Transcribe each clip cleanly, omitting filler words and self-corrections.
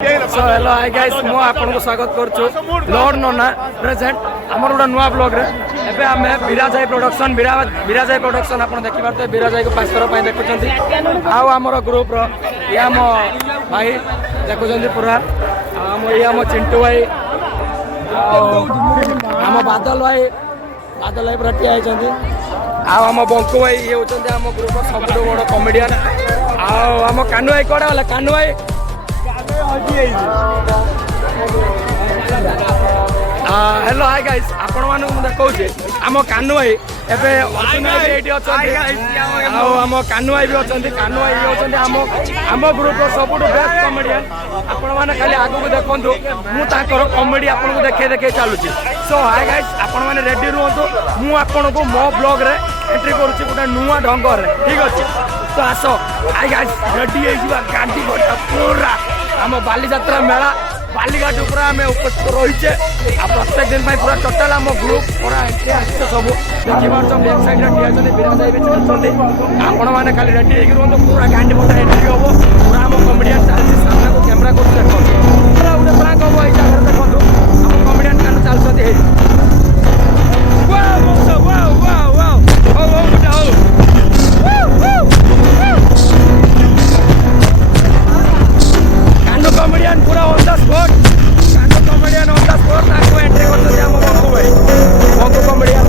So hello hi guys मु आपन को स्वागत करछु लॉर्ड नोना प्रेजेंट हमर गोटा नुआ ब्लॉग रे एबे हमें विराजाई प्रोडक्शन आपन देखि बाते विराजाई को पास कर पय देखुचंती आ हमर ग्रुप रो या हम भाई देखुचंती पूरा हम या हम चिंटू भाई हम बादल भाई पूरा टिया आइचंती आ हम बंकु भाई ये होचंती हम ग्रुप रो सबसे बड़ कॉमेडियन आ हम कानू भाई कोडा वाला कानू भाई हेलो हाय गाइस आपण मानू देखौछे आम कानू भाई एबे एठी अछंती आम कानू भाई भी अछंती कानू भाई होछंती आम ग्रुप रो सबुठु बेस्ट कॉमेडियन आपण माने खाली आगु को देखंतु मु ताकर कॉमेडी आपण को देखे चालुची सो हाय गाइस आपण माने रेडी रहंतु मु आपण को मो ब्लॉग रे एंट्री करूची गोटा नुवा ढंग रे ठीक अछि तो आसो हाय गाइस रेडी हे जिवा गांडी गोटा पूरा आम बालीजात्रा मेला बालीघाट पूरा आम उपस्थित रहीचे प्रत्येक दिन पूरा टोटाल आम ग्रुप पूरा एंट्री आसছে सब देखि पारछ बैक साइड रे ठिया छथि विराजाई भी छथि आपण माने खाली रेडी हे रहंतु पूरा गांडी मोटा एंट्री होबो पूरा आम कॉमेडियन चालछि सामना को कैमरा को देखो पूरा उडे प्रांक होबो एटा देखंतु आम कॉमेडियन कान चालछथि हे वाओ वाओ वाओ वाओ ओ बेटा कॉमेडियन पूरा ऑन द स्पॉट कांडो कॉमेडियन ऑन द स्पॉट ताको एंट्री करते हम बंकु भाई बंकु कॉमेडियन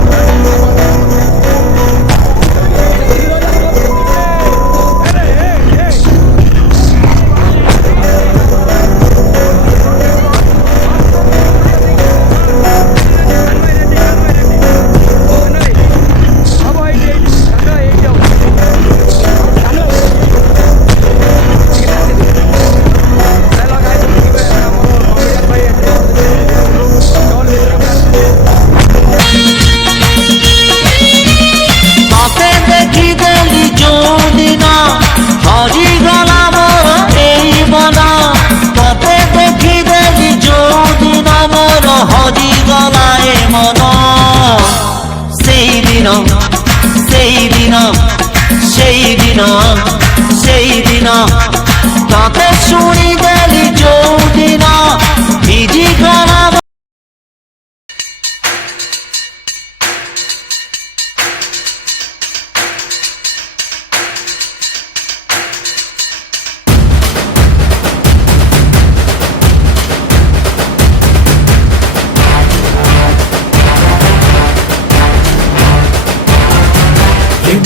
সেই দিন তাতে শুনি দেলি যৌদিন ভিজি গলা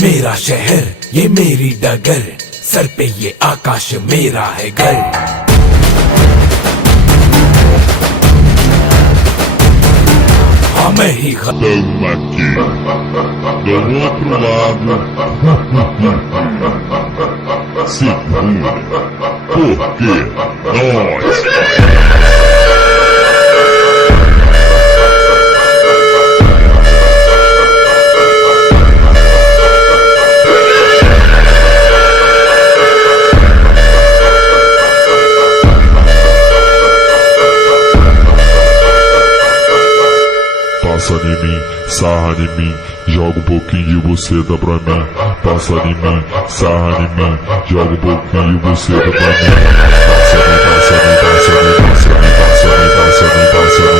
मेरा शहर ये मेरी डगर सर पे ये आकाश मेरा है घर मैं ही Estamos aqui do outro lado. Segura, porque nós. Passa em mim, sarra em mim, joga pouquinho de buceta pra mim. Passa em mim, sarra em mim, joga pouquinho de buceta pra mim. Passa em mim, passa em mim, passa em mim, passa em mim, passa em mim, passa em mim, passa em mim.